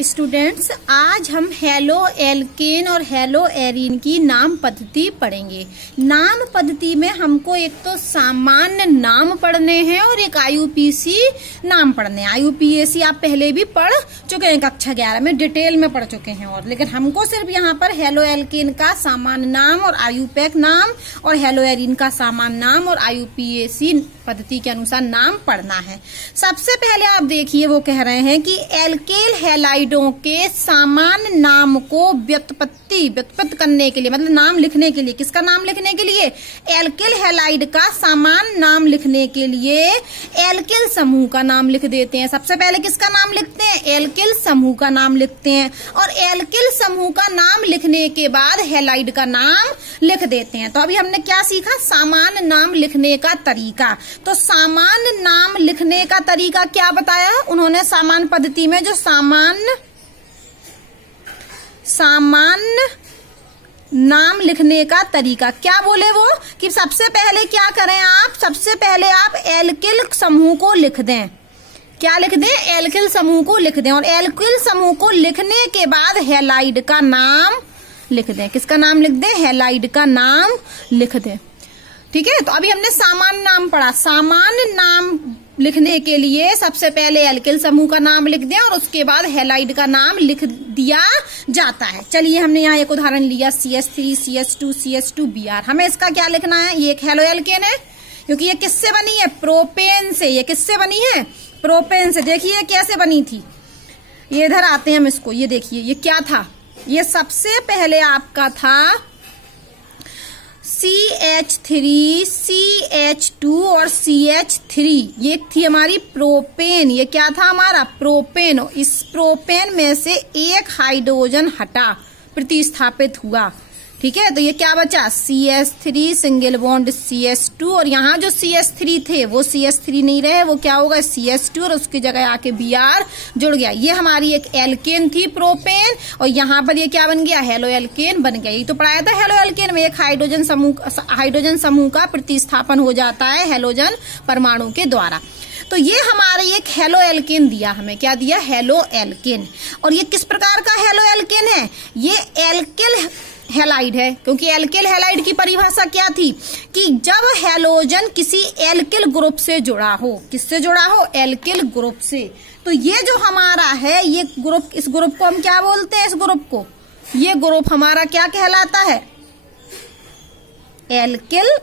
Students, आज हम halo alkane और हेलो एरीन की नाम पद्धति पढ़ेंगे। नाम पद्धति में हमको एक तो सामान्य नाम पढ़ने हैं और एक आईयूपीएसी नाम पढ़ने हैं। आईयूपीएसी आप पहले भी पढ़ चुके हैं, कक्षा 11 में डिटेल में पढ़ चुके हैं। और लेकिन हमको सिर्फ यहाँ पर हेलो एल्केन का सामान्य नाम और आईयूपैक नाम और हेलो एरीन का सामान्य नाम और आईयूपीएसी पद्धति के अनुसार नाम पढ़ना है। सबसे पहले आप देखिए, वो कह रहे हैं कि एल्केल हैलाइडों के सामान्य नाम को व्युत्पत्ति करने के लिए, मतलब नाम लिखने के लिए, किसका नाम लिखने के लिए? एल्केल हैलाइड का सामान्य नाम लिखने के लिए एल्केल समूह का नाम लिख देते हैं। सबसे पहले किसका नाम लिखते हैं? एल्केल समूह का नाम लिखते हैं। और एल्केल समूह का नाम लिखने के बाद हैलाइड का नाम लिख देते हैं। तो अभी हमने क्या सीखा? सामान्य नाम लिखने का तरीका। तो सामान्य नाम लिखने का तरीका क्या बताया उन्होंने? सामान्य पद्धति में जो सामान्य नाम लिखने का तरीका क्या बोले वो? कि सबसे पहले क्या करें आप? सबसे पहले आप एल्केल समूह को लिख दें। क्या लिख दें? एल्केल समूह को लिख दें। और एल्केल समूह को लिखने के बाद हैलाइड का नाम लिख दें। किसका नाम लिख दें? हैलाइड का नाम लिख दें। ठीक है, तो अभी हमने सामान्य नाम पढ़ा। सामान्य नाम लिखने के लिए सबसे पहले एल्केल समूह का नाम लिख दें और उसके बाद हैलाइड का नाम लिख दिया जाता है। चलिए, हमने यहाँ एक उदाहरण लिया, CH3, CH2, CH2Br। हमें इसका क्या लिखना है? ये एक हेलो एल्केन है, क्योंकि ये किससे बनी है? प्रोपेन से। ये किससे बनी है? प्रोपेन से। देखिए कैसे बनी थी। ये इधर आते हैं हम इसको, ये देखिए ये क्या था। ये सबसे पहले आपका था CH3, CH2 और CH3। ये थी हमारी प्रोपेन। ये क्या था हमारा? प्रोपेन। इस प्रोपेन में से एक हाइड्रोजन हटा, प्रतिस्थापित हुआ। ठीक है, तो ये क्या बचा? CH3 सिंगल बॉन्ड CH2 और यहाँ जो CH3 थे वो CH3 नहीं रहे, वो क्या होगा? CH2 और उसकी जगह आके Br जुड़ गया। ये हमारी एक एल्केन थी प्रोपेन और यहाँ पर ये क्या बन गया? हेलो एल्केन बन गया। ये तो पढ़ाया था हेलो एल्केन में, एक हाइड्रोजन समूह का प्रतिस्थापन हो जाता है हैलोजन परमाणु के द्वारा। तो ये हमारे एक हेलो एल्केन दिया हमें। क्या दिया? Halo alkane. और ये किस प्रकार का हेलो एल्केन है? ये एल्केल हैलाइड है, क्योंकि एल्केल हैलाइड की परिभाषा क्या थी? कि जब हैलोजन किसी एल्केल ग्रुप से जुड़ा हो। किससे जुड़ा हो? एल्केल ग्रुप से। तो ये जो हमारा है ये ग्रुप, इस ग्रुप को हम क्या बोलते हैं? इस ग्रुप को, ये ग्रुप हमारा क्या कहलाता है? एल्केल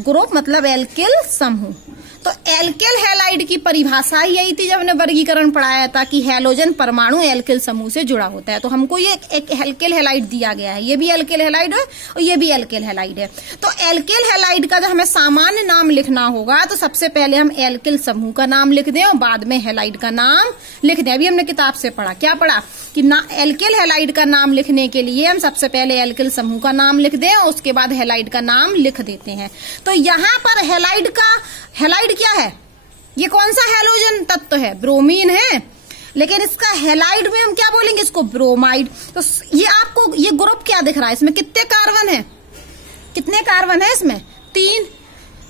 ग्रुप, मतलब एल्केल समूह। तो एल्केल हैलाइड की परिभाषा यही थी जब हमने वर्गीकरण पढ़ाया था कि हैलोजन परमाणु एल्केल समूह से जुड़ा होता है। तो हमको ये एक एल्केल हैलाइड दिया गया है। ये भी एल्केल हैलाइड है और ये भी एल्केल हैलाइड है। तो एल्केल हैलाइड का जब हमें सामान्य नाम लिखना होगा तो सबसे पहले हम एल्केल समूह का नाम लिख दें और बाद में हैलाइड का नाम लिख दें। अभी हमने किताब से पढ़ा, क्या पढ़ा? कि एल्केल हैलाइड का नाम लिखने के लिए हम सबसे पहले एल्केल समूह का नाम लिख दें और उसके बाद हैलाइड का नाम लिख देते हैं। तो यहाँ पर हैलाइड क्या है? ये कौन सा हैलोजन तत्व है? ब्रोमीन है। लेकिन इसका हैलाइड में हम क्या बोलेंगे? इसको ब्रोमाइड। तो ये आपको ये ग्रुप क्या दिख रहा है? इसमें कितने कार्बन है? कितने कार्बन है इसमें? 3।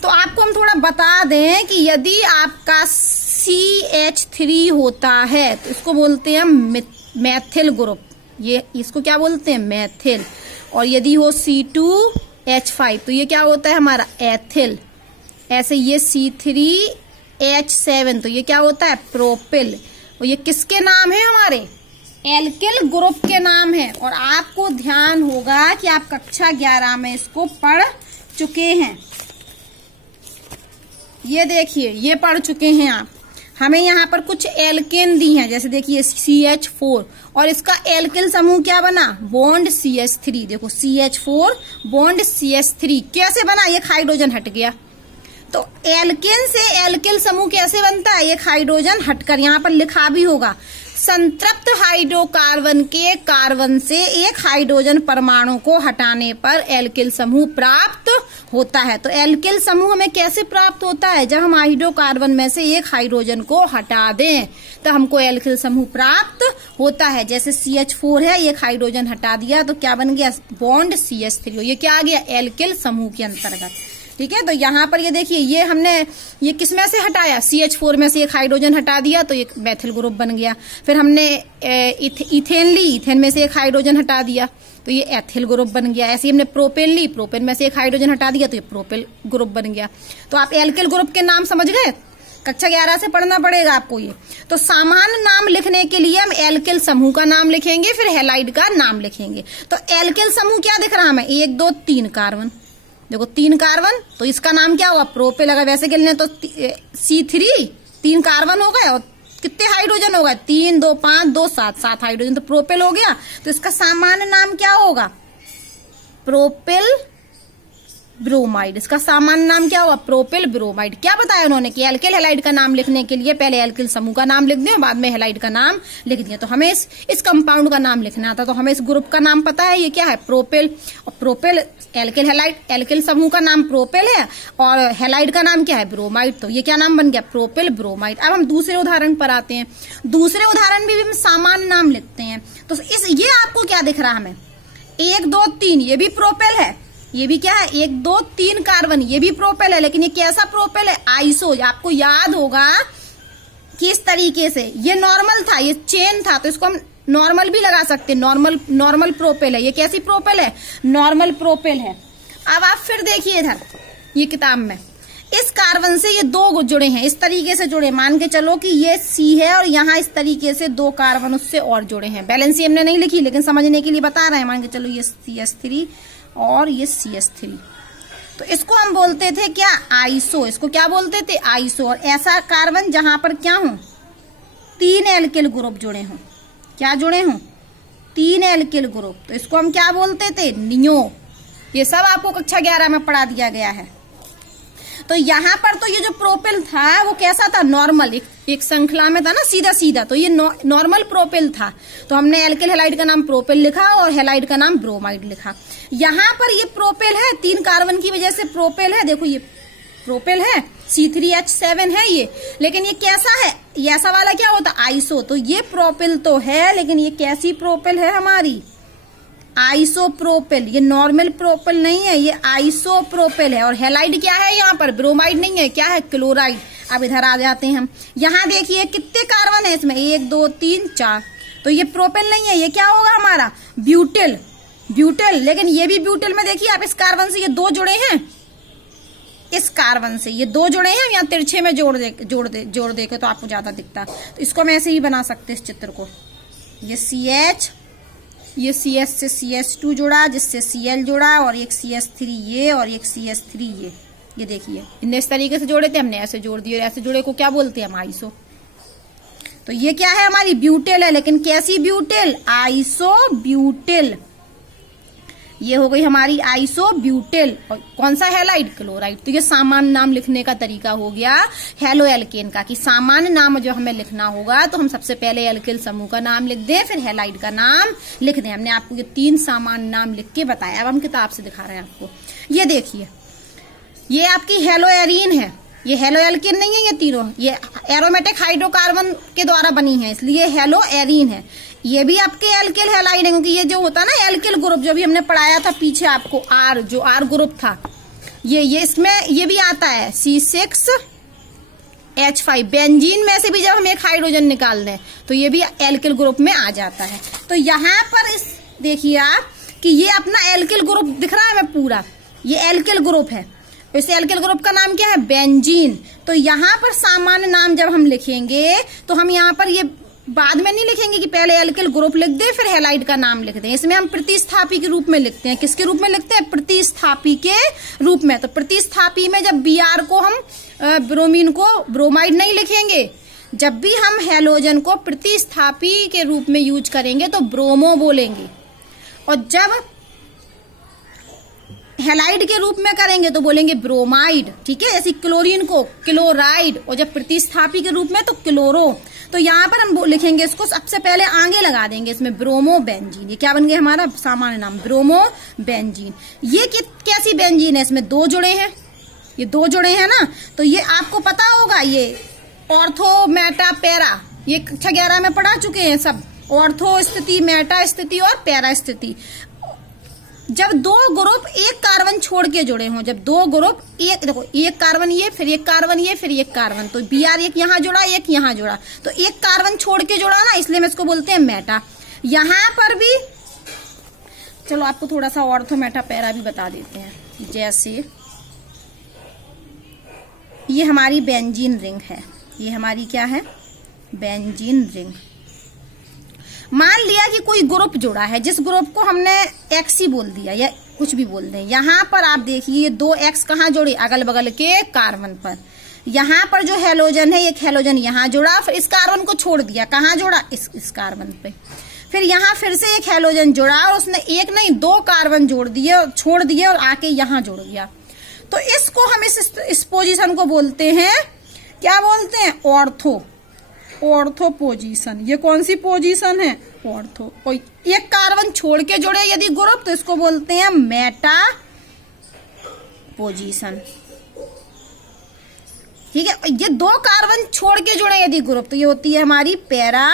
तो आपको हम थोड़ा बता दें कि यदि आपका CH3 होता है तो इसको बोलते हैं मैथिल ग्रुप। ये इसको क्या बोलते हैं? मैथिल। और यदि हो C2H5 तो ये क्या होता है हमारा? एथिल। ऐसे ये C3H7 तो ये क्या होता है? प्रोपिल। और ये किसके नाम है? हमारे एल्केल ग्रुप के नाम है। और आपको ध्यान होगा कि आप कक्षा 11 में इसको पढ़ चुके हैं। ये देखिए, ये पढ़ चुके हैं आप। हमें यहाँ पर कुछ एल्केन दी हैं, जैसे देखिए CH4 और इसका एल्केल समूह क्या बना? Bond CH3। देखो CH4 बॉन्ड CH3 कैसे बना? एक हाइड्रोजन हट गया। तो एल्केन से एल्केल समूह कैसे बनता है? एक हाइड्रोजन हटकर, यहाँ पर लिखा भी होगा, संतृप्त हाइड्रोकार्बन के कार्बन से एक हाइड्रोजन परमाणु को हटाने पर एल्केल समूह प्राप्त होता है। तो एल्केल समूह हमें कैसे प्राप्त होता है? जब हम हाइड्रोकार्बन में से एक हाइड्रोजन को हटा दें तो हमको एल्केल समूह प्राप्त होता है। जैसे CH4 है, एक हाइड्रोजन हटा दिया तो क्या बन गया? Bond CH3। ये क्या आ गया? एल्केल समूह के अंतर्गत। ठीक है। तो यहाँ पर ये देखिए, ये हमने ये किस में से हटाया, CH4 में से एक हाइड्रोजन हटा दिया तो एक मेथिल ग्रुप बन गया। फिर हमने इथेन ली, इथेन में से एक हाइड्रोजन हटा दिया तो ये एथिल ग्रुप बन गया। ऐसे ही हमने प्रोपेन ली, प्रोपेन में से एक हाइड्रोजन हटा दिया तो ये प्रोपेल ग्रुप बन गया। तो आप एल्किल ग्रुप के नाम समझ गए, कक्षा 11 से पढ़ना पड़ेगा आपको ये। तो सामान्य नाम लिखने के लिए हम एल्किल समूह का नाम लिखेंगे, फिर हैलाइड का नाम लिखेंगे। तो एल्किल समूह क्या दिख रहा है, 1 2 3 कार्बन, देखो 3 कार्बन, तो इसका नाम क्या होगा, प्रोपेल। अगर वैसे गिनने तो C3 3 कार्बन हो गए और कितने हाइड्रोजन हो गए, 3 2 5 2 7 7 हाइड्रोजन, तो प्रोपेल हो गया। तो इसका सामान्य नाम क्या होगा, प्रोपेल ब्रोमाइड। इसका सामान्य नाम क्या होगा, प्रोपेल ब्रोमाइड। क्या बताया उन्होंने कि एल्किल हैलाइड का नाम लिखने के लिए पहले एल्किल समूह का नाम लिख दें, बाद में हैलाइड का नाम लिख दिया। तो हमें इस कंपाउंड का नाम लिखना था, तो हमें इस ग्रुप का नाम पता है, ये क्या है, प्रोपेल। और प्रोपेल एल्किल हैलाइड, एल्किल समूह का नाम प्रोपेल है और हैलाइड का नाम क्या है, ब्रोमाइड। तो ये क्या नाम बन गया, प्रोपेल ब्रोमाइड। अब हम दूसरे उदाहरण पर आते हैं। दूसरे उदाहरण में भी हम सामान्य नाम लिखते हैं। तो ये आपको क्या दिख रहा है हमें, 1 2 3, ये भी प्रोपेल है, ये भी क्या है, 1 2 3 कार्बन, ये भी प्रोपेल है। लेकिन ये कैसा प्रोपेल है, आइसो। आपको याद होगा कि इस तरीके से ये नॉर्मल था, ये चेन था, तो इसको हम नॉर्मल भी लगा सकते हैं, नॉर्मल प्रोपेल है। ये कैसी प्रोपेल है, नॉर्मल प्रोपेल है। अब आप फिर देखिए इधर ये किताब में, इस कार्बन से ये 2 जुड़े हैं, इस तरीके से जुड़े। मान के चलो कि ये C है और यहाँ इस तरीके से 2 कार्बन उससे और जुड़े हैं। बैलेंसी हमने नहीं लिखी लेकिन समझने के लिए बता रहे हैं। मान के चलो ये CH3 और ये CH3, तो इसको हम बोलते थे क्या, आइसो। इसको क्या बोलते थे, आइसो। और ऐसा कार्बन जहां पर क्या हो, 3 एल्किल ग्रुप जुड़े हों, क्या जुड़े हों, 3 एल्किल ग्रुप, तो इसको हम क्या बोलते थे, नियो। ये सब आपको कक्षा 11 में पढ़ा दिया गया है। तो यहाँ पर तो ये जो प्रोपेल था वो कैसा था, नॉर्मल, एक श्रृंखला में था ना, सीधा सीधा, तो ये नॉर्मल प्रोपेल था। तो हमने एल्किल हैलाइड का नाम प्रोपेल लिखा और हैलाइड का नाम ब्रोमाइड लिखा। यहाँ पर ये प्रोपेल है, 3 कार्बन की वजह से प्रोपेल है। देखो ये प्रोपेल है, C3H7 है ये, लेकिन ये कैसा है, ये ऐसा वाला क्या होता, आइसो। तो ये प्रोपेल तो है, लेकिन ये कैसी प्रोपेल है हमारी, आइसोप्रोपेल। ये नॉर्मल प्रोपेल नहीं है, ये आइसोप्रोपेल है। और हैलाइड क्या है यहाँ पर, ब्रोमाइड नहीं है, क्या है, क्लोराइड। अब इधर आ जाते हैं हम, यहाँ देखिए कितने कार्बन है इसमें, 1 2 3 4, तो ये प्रोपेल नहीं है, ये क्या होगा हमारा, ब्यूटेल। लेकिन ये भी ब्यूटेल में देखिए आप, इस कार्बन से ये 2 जुड़े हैं, इस कार्बन से ये 2 जुड़े हैं, यहाँ तिरछे में जोड़ दे के तो आपको ज्यादा दिखता। तो इसको हम ऐसे ही बना सकते इस चित्र को, ये CH, ये CS से CH2 जुड़ा, जिससे Cl जुड़ा, और एक CH3 ये और एक CH3 ये देखिए इन्हें इस तरीके से जोड़े थे, हमने ऐसे जोड़ दिए। और ऐसे जोड़े को क्या बोलते हैं हम, आइसो। तो ये क्या है हमारी, ब्यूटेल है, लेकिन कैसी ब्यूटेल, आइसो ब्यूटेल। ये हो गई हमारी आइसो ब्यूटेल। और कौन सा, हैलाइड, क्लोराइड। तो ये सामान्य नाम लिखने का तरीका हो गया हेलो एल्केन का, कि सामान्य नाम जो हमें लिखना होगा तो हम सबसे पहले एल्किल समूह का नाम लिख दें, फिर हैलाइड का नाम लिख दें। हमने आपको ये 3 सामान्य नाम लिख के बताया। अब हम किताब से दिखा रहे हैं आपको, ये देखिए, ये आपकी हेलो एरीन है, ये हेलो एल्केन नहीं है, ये तीनों ये एरोमेटिक हाइड्रोकार्बन के द्वारा बनी है, इसलिए हेलो एरीन है। ये भी आपके एल्किल हैलाइड है, क्योंकि ये जो होता है ना एल्किल ग्रुप, जो भी हमने पढ़ाया था पीछे आपको, जो आर ग्रुप था, ये इसमें ये भी आता है C6H5। बेंजीन में से भी जब हम एक हाइड्रोजन निकाल दें तो ये भी एल्किल ग्रुप में आ जाता है। तो यहाँ पर इस देखिए आप कि ये अपना एल्किल ग्रुप दिख रहा है हमें पूरा, ये एल्किल ग्रुप है। इस एल्किल ग्रुप का नाम क्या है, बेंजीन। तो यहाँ पर सामान्य नाम जब हम लिखेंगे तो हम यहाँ पर ये बाद में नहीं लिखेंगे कि पहले एल्किल ग्रुप लिख दे फिर हैलाइड का नाम लिख दें। इसमें हम प्रतिस्थापी के रूप में लिखते हैं। किसके रूप में लिखते हैं, प्रतिस्थापी के रूप में। तो प्रतिस्थापी में जब Br को हम ब्रोमीन को ब्रोमाइड नहीं लिखेंगे, जब भी हम हैलोजन को प्रतिस्थापी के रूप में यूज करेंगे तो ब्रोमो बोलेंगे, और जब हैलाइड के रूप में करेंगे तो बोलेंगे ब्रोमाइड। ठीक है, जैसे क्लोरीन को क्लोराइड, और जब प्रतिस्थापी के रूप में तो क्लोरो। तो यहाँ पर हम लिखेंगे इसको, सबसे पहले आगे लगा देंगे इसमें ब्रोमो बेंजीन। ये क्या बन गया हमारा सामान्य नाम, ब्रोमो बेंजीन। ये कैसी बेंजीन है, इसमें 2 जुड़े हैं, ये 2 जुड़े हैं ना। तो ये आपको पता होगा, ये ऑर्थो मेटा पैरा, ये कक्षा 11 में पढ़ा चुके हैं सब, ऑर्थो स्थिति, मेटा स्थिति और पैरा स्थिति। जब दो ग्रुप एक कार्बन छोड़ के जुड़े हों, जब दो ग्रुप एक, देखो एक कार्बन ये, फिर एक कार्बन ये, फिर एक कार्बन, तो Br एक यहाँ जुड़ा, एक यहाँ जुड़ा, तो एक कार्बन छोड़ के जुड़ा ना, इसलिए हम इसको बोलते हैं मेटा। यहाँ पर भी चलो आपको थोड़ा सा ऑर्थो मेटा पैरा भी बता देते हैं। जैसे ये हमारी बेंजीन रिंग है, ये हमारी क्या है, बेंजीन रिंग। मान लिया कि कोई ग्रुप जुड़ा है, जिस ग्रुप को हमने एक्स ही बोल दिया या कुछ भी बोल दें। यहाँ पर आप देखिए दो एक्स कहाँ जुड़े, अगल बगल के कार्बन पर। यहाँ पर जो हेलोजन है, एक हेलोजन यहाँ जुड़ा, फिर इस कार्बन को छोड़ दिया, कहाँ जुड़ा, इस कार्बन पे। फिर यहाँ फिर से एक हेलोजन जुड़ा और उसने एक नहीं दो कार्बन जोड़ दिए और छोड़ दिए और आके यहाँ जुड़ गया। तो इसको हम इस पोजीशन को बोलते हैं, क्या बोलते हैं, ऑर्थो पोजीशन। ये कौन सी पोजीशन है, ऑर्थो। और एक कार्बन छोड़ के जुड़े यदि ग्रुप, तो इसको बोलते हैं मेटा पोजीशन। ठीक है, ये दो कार्बन छोड़ के जुड़े यदि ग्रुप, तो ये होती है हमारी पैरा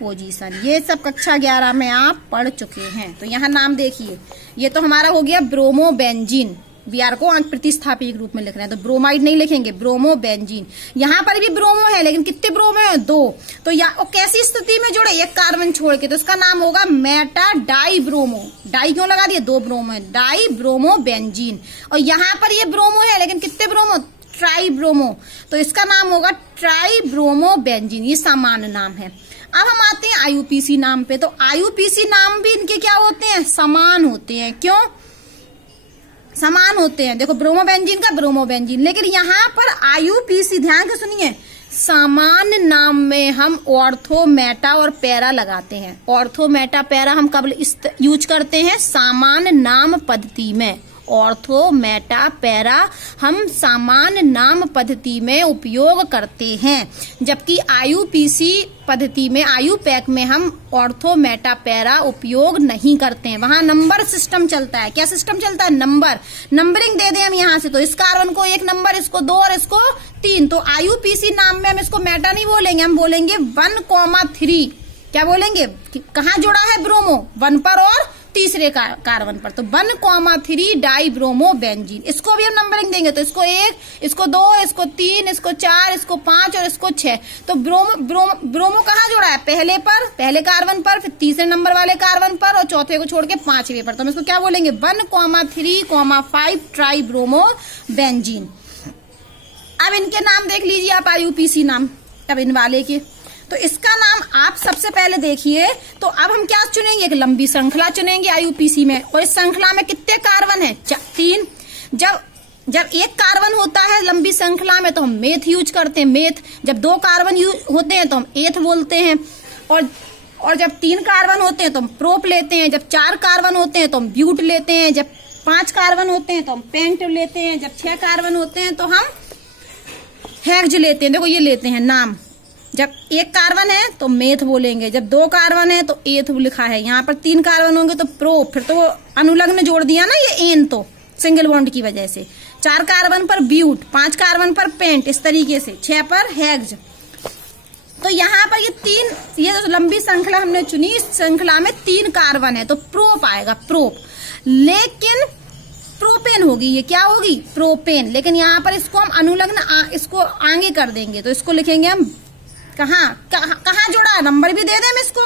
पोजीशन। ये सब कक्षा 11 में आप पढ़ चुके हैं। तो यहाँ नाम देखिए, ये तो हमारा हो गया ब्रोमोबेंजीन। Br को प्रतिस्थापी के रूप में लिख रहे हैं, तो ब्रोमाइड नहीं लिखेंगे, ब्रोमोबेंजीन। यहाँ पर भी ब्रोमो है, लेकिन कितने ब्रोमो है, दो। तो यहाँ कैसी स्थिति में जुड़े, एक कार्बन छोड़ के, तो इसका नाम होगा मेटा डाई ब्रोमो। डाई क्यों लगा दिए, दो ब्रोमो है, डाई ब्रोमोबेंजीन। और यहाँ पर ये ब्रोमो है, लेकिन कितने ब्रोमो, ट्राई ब्रोमो, तो इसका नाम होगा ट्राई ब्रोमोबेंजीन। ये सामान्य नाम है। अब हम आते हैं आईयूपीसी नाम पे। तो आईयूपीसी नाम भी इनके क्या होते हैं, समान होते हैं। क्यों समान होते हैं, देखो ब्रोमोबेंजीन का ब्रोमोबेंजीन, लेकिन यहाँ पर आईयूपीसी, ध्यान से सुनिए, सामान्य नाम में हम ऑर्थो मेटा और पैरा लगाते हैं। ऑर्थो मेटा पैरा हम कब यूज करते हैं, सामान्य नाम पद्धति में। ऑर्थो मेटा पैरा हम सामान्य नाम पद्धति में उपयोग करते हैं, जबकि आईयूपीसी पद्धति में, आईयूपैक में हम ऑर्थो मेटा पैरा उपयोग नहीं करते हैं। वहां नंबर सिस्टम चलता है। क्या सिस्टम चलता है, नंबरिंग दे दें हम यहाँ से, तो इस कार्बन को 1 नंबर, इसको 2 और इसको 3। तो आईयूपीसी नाम में हम इसको मेटा नहीं बोलेंगे, हम बोलेंगे 1,3। क्या बोलेंगे, कहाँ जुड़ा है ब्रोमो, 1 पर और तीसरे कार्बन पर, तो 1,3 डाई ब्रोमोबेंजीन। इसको भी हम नंबरिंग देंगे, तो इसको 1, इसको 2, इसको 3, इसको 4, इसको 5 और इसको 6। तो ब्रोमो कहाँ जुड़ा है, पहले पर, पहले कार्बन पर, फिर तीसरे नंबर वाले कार्बन पर और चौथे को छोड़ के 5वें पर। तो हम इसको क्या बोलेंगे, 1,3,5 ट्राई ब्रोमोबेंजीन। अब इनके नाम देख लीजिए आप, आईयूपीसी नाम। अब इन वाले के, तो इसका नाम आप सबसे पहले देखिए। तो अब हम क्या चुनेंगे, एक लंबी श्रृंखला चुनेंगे आईयूपीसी में, और इस श्रृंखला में कितने कार्बन है, 3। जब एक कार्बन होता है लंबी श्रृंखला में, तो हम मेथ यूज करते हैं, मेथ। जब 2 कार्बन होते हैं तो हम एथ बोलते हैं, और जब 3 कार्बन होते हैं तो हम प्रोप लेते हैं। जब 4 कार्बन होते हैं तो हम ब्यूट लेते हैं। जब 5 कार्बन होते हैं तो हम पेंट लेते हैं। जब 6 कार्बन होते हैं तो हम हेक्स लेते हैं। देखो ये लेते हैं नाम। जब 1 कार्बन है तो मेथ बोलेंगे, जब 2 कार्बन है तो एथ लिखा है। यहाँ पर 3 कार्बन होंगे तो प्रोप, फिर तो अनुलग्न जोड़ दिया ना ये एन, तो सिंगल बॉन्ड की वजह से। 4 कार्बन पर ब्यूट, 5 कार्बन पर पेंट, इस तरीके से 6 पर हेक्स। तो यहाँ पर ये जो लंबी श्रृंखला हमने चुनी, इस श्रृंखला में 3 कार्बन है तो प्रोप आएगा, प्रोप। लेकिन प्रोपेन होगी, ये क्या होगी, प्रोपेन। लेकिन यहाँ पर इसको हम अनुलग्न इसको आगे कर देंगे, तो इसको लिखेंगे हम कहाँ जुड़ा है, नंबर भी दे दें हम इसको,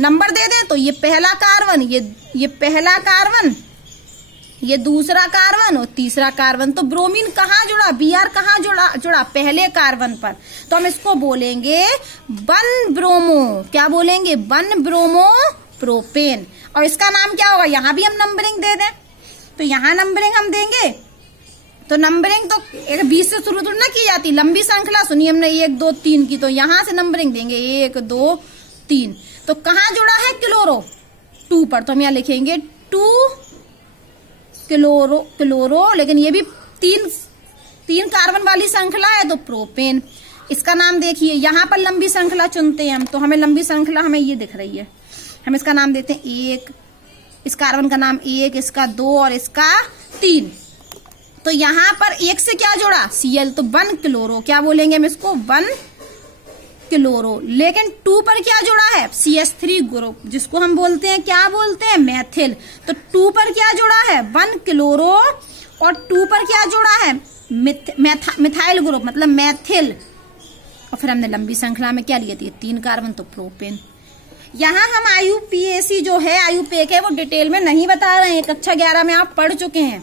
नंबर दे दें। तो ये पहला कार्बन, ये पहला कार्बन, ये दूसरा कार्बन और तीसरा कार्बन। तो ब्रोमीन कहाँ जुड़ा, Br कहाँ जुड़ा पहले कार्बन पर। तो हम इसको बोलेंगे 1 ब्रोमो, क्या बोलेंगे, 1 ब्रोमो प्रोपेन। और इसका नाम क्या होगा, यहाँ भी हम नंबरिंग दे दें, तो यहाँ नंबरिंग हम देंगे। तो नंबरिंग तो 20 से शुरू ना की जाती, लंबी श्रृंखला सुनिए हमने 1, 2, 3 की, तो यहाँ से नंबरिंग देंगे 1, 2, 3। तो कहाँ जुड़ा है, क्लोरो 2 पर, तो हम यहाँ लिखेंगे 2 क्लोरो। लेकिन ये भी 3 कार्बन वाली श्रृंखला है तो प्रोपेन। इसका नाम देखिए, यहाँ पर लंबी श्रृंखला चुनते हैं हम, तो हमें लंबी श्रृंखला हमें ये दिख रही है, हम इसका नाम देते हैं 1, इस कार्बन का नाम 1, इसका 2 और इसका 3। तो यहाँ पर 1 से क्या जुड़ा, Cl, तो 1 क्लोरो, क्या बोलेंगे हम इसको, 1 क्लोरो, लेकिन 2 पर क्या जुड़ा है? CH3 ग्रुप, जिसको हम बोलते हैं, क्या बोलते हैं? मैथिल। तो 2 पर क्या जुड़ा है? 1 क्लोरो, और 2 पर क्या जुड़ा है? मिथाइल ग्रुप, मतलब मैथिल। और फिर हमने लंबी श्रृंखला में क्या लिए थे? 3 कार्बन, तो प्रोपेन। यहाँ हम IUPAC जो है, IUPAC है, वो डिटेल में नहीं बता रहे हैं, कक्षा 11 में आप पढ़ चुके हैं।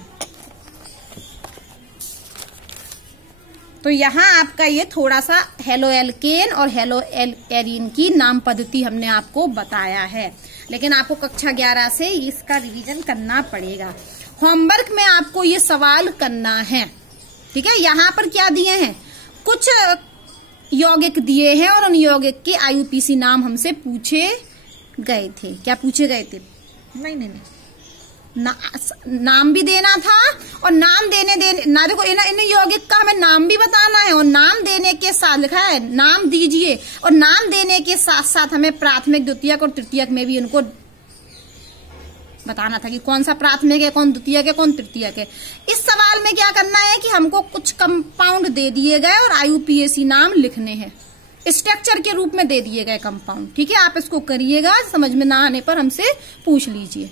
तो यहाँ आपका ये थोड़ा सा हेलो एल्केन और हेलो एरीन की नाम पद्धति हमने आपको बताया है, लेकिन आपको कक्षा 11 से इसका रिवीजन करना पड़ेगा। होमवर्क में आपको ये सवाल करना है, ठीक है। यहाँ पर क्या दिए हैं? कुछ यौगिक दिए हैं और उन यौगिक के IUPAC नाम हमसे पूछे गए थे। क्या पूछे गए थे? नहीं, नाम भी देना था, और नाम देने ना, देखो इन यौगिक का हमें नाम भी बताना है, और नाम देने के साथ लिखा है नाम दीजिए, और नाम देने के साथ साथ हमें प्राथमिक, द्वितीयक और तृतीयक में भी उनको बताना था कि कौन सा प्राथमिक है, कौन द्वितीयक है, कौन तृतीयक है। इस सवाल में क्या करना है कि हमको कुछ कंपाउंड दे दिए गए और IUPAC नाम लिखने हैं, स्ट्रक्चर के रूप में दे दिए गए कंपाउंड, ठीक है। आप इसको करिएगा, समझ में ना आने पर हमसे पूछ लीजिए।